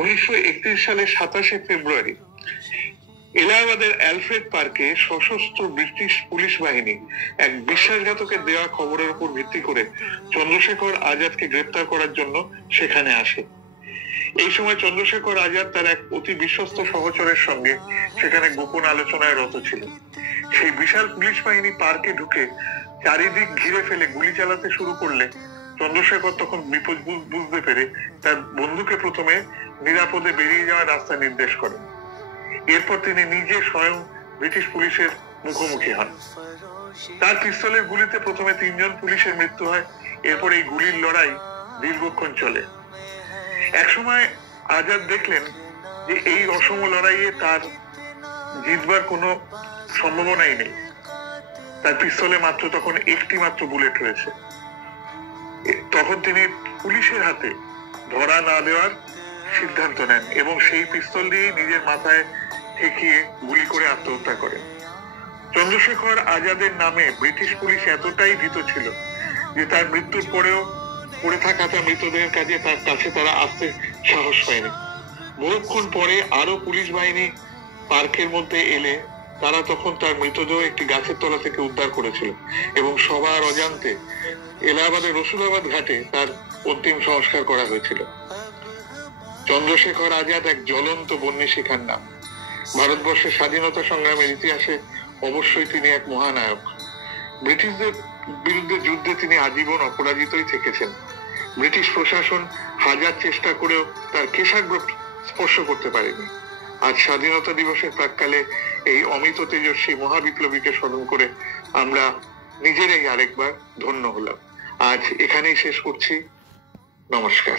1931 সালের 27শে ফেব্রুয়ারি এলাহাবাদের অ্যালফ্রেড পার্কে সশস্ত্র ব্রিটিশ পুলিশ বাহিনী এক বিশ্বাসঘাতকের দেওয়া খবরের উপর ভিত্তি করে চন্দ্রশেখর আজাদকে গ্রেপ্তার করার জন্য সেখানে আসে। এই সময় চন্দ্রশেখর আজাদ তার এক অতি বিশ্বস্ত সহচরের সঙ্গে সেখানে গোপন আলোচনায় রত ছিল। সেই বিশাল পুলিশ বাহিনী পার্কে ঢুকে চারিদিক ঘিরে ফেলে গুলি চালাতে শুরু করলে চন্দ্রশেখর তখন বিপদ বুঝতে পেরে তার বন্ধুকে প্রথমে নিরাপদে বেরিয়ে যাওয়ার রাস্তা নির্দেশ করেন। এরপর তিনি নিজে স্বয়ং ব্রিটিশ পুলিশের মুখোমুখি হন। তার পিস্তলের গুলিতে প্রথমে 3 জন পুলিশের মৃত্যু হয়। এরপর এই গুলির লড়াই দীর্ঘক্ষণ চলে। একসময় আজাদ দেখলেন যে এই অসম লড়াইয়ে তার জিতবার কোনো সম্ভাবনাই নেই। তার পিস্তলে তখন একটি মাত্র বুলেট রয়েছে। তখন তিনি পুলিশের হাতে ধরা না দেওয়ার সিদ্ধান্ত নেন এবং সেই পিস্তল দিয়েই নিজের মাথায় ঠেকিয়ে গুলি করে আত্মহত্যা করেন। চন্দ্রশেখর আজাদের নামে ব্রিটিশ পুলিশ এতটাই ভীত ছিল যে তার মৃত্যুর পরেও পড়ে থাকা তার মৃতদেহের কাছে তারা আসতে সাহস পায়নি। বহুক্ষণ পরে আরো পুলিশ বাহিনী পার্কের মধ্যে এলে তারা তখন তার মৃতদেহ একটি গাছের তলা থেকে উদ্ধার করেছিল এবং সবার অজান্তে এলাহাবাদের রসুলাবাদ ঘাটে তার অন্তিম সংস্কার করা হয়েছিল। চন্দ্রশেখর আজাদ এক জ্বলন্ত বন্যী শিখার নাম। ভারতবর্ষের স্বাধীনতা সংগ্রামের ইতিহাসে অবশ্যই তিনি এক মহানায়ক। ব্রিটিশদের বিরুদ্ধে যুদ্ধে তিনি আজীবন অপরাজিতই থেকেছেন। ব্রিটিশ প্রশাসন হাজার চেষ্টা করেও তার কেশাগ্র স্পর্শ করতে পারেনি। আজ স্বাধীনতা দিবসের প্রাক্কালে এই অমিত তেজস্বী মহাবিপ্লবীকে স্মরণ করে আমরা নিজেরাই আরেকবার ধন্য হলাম। আজ এখানেই শেষ করছি। নমস্কার।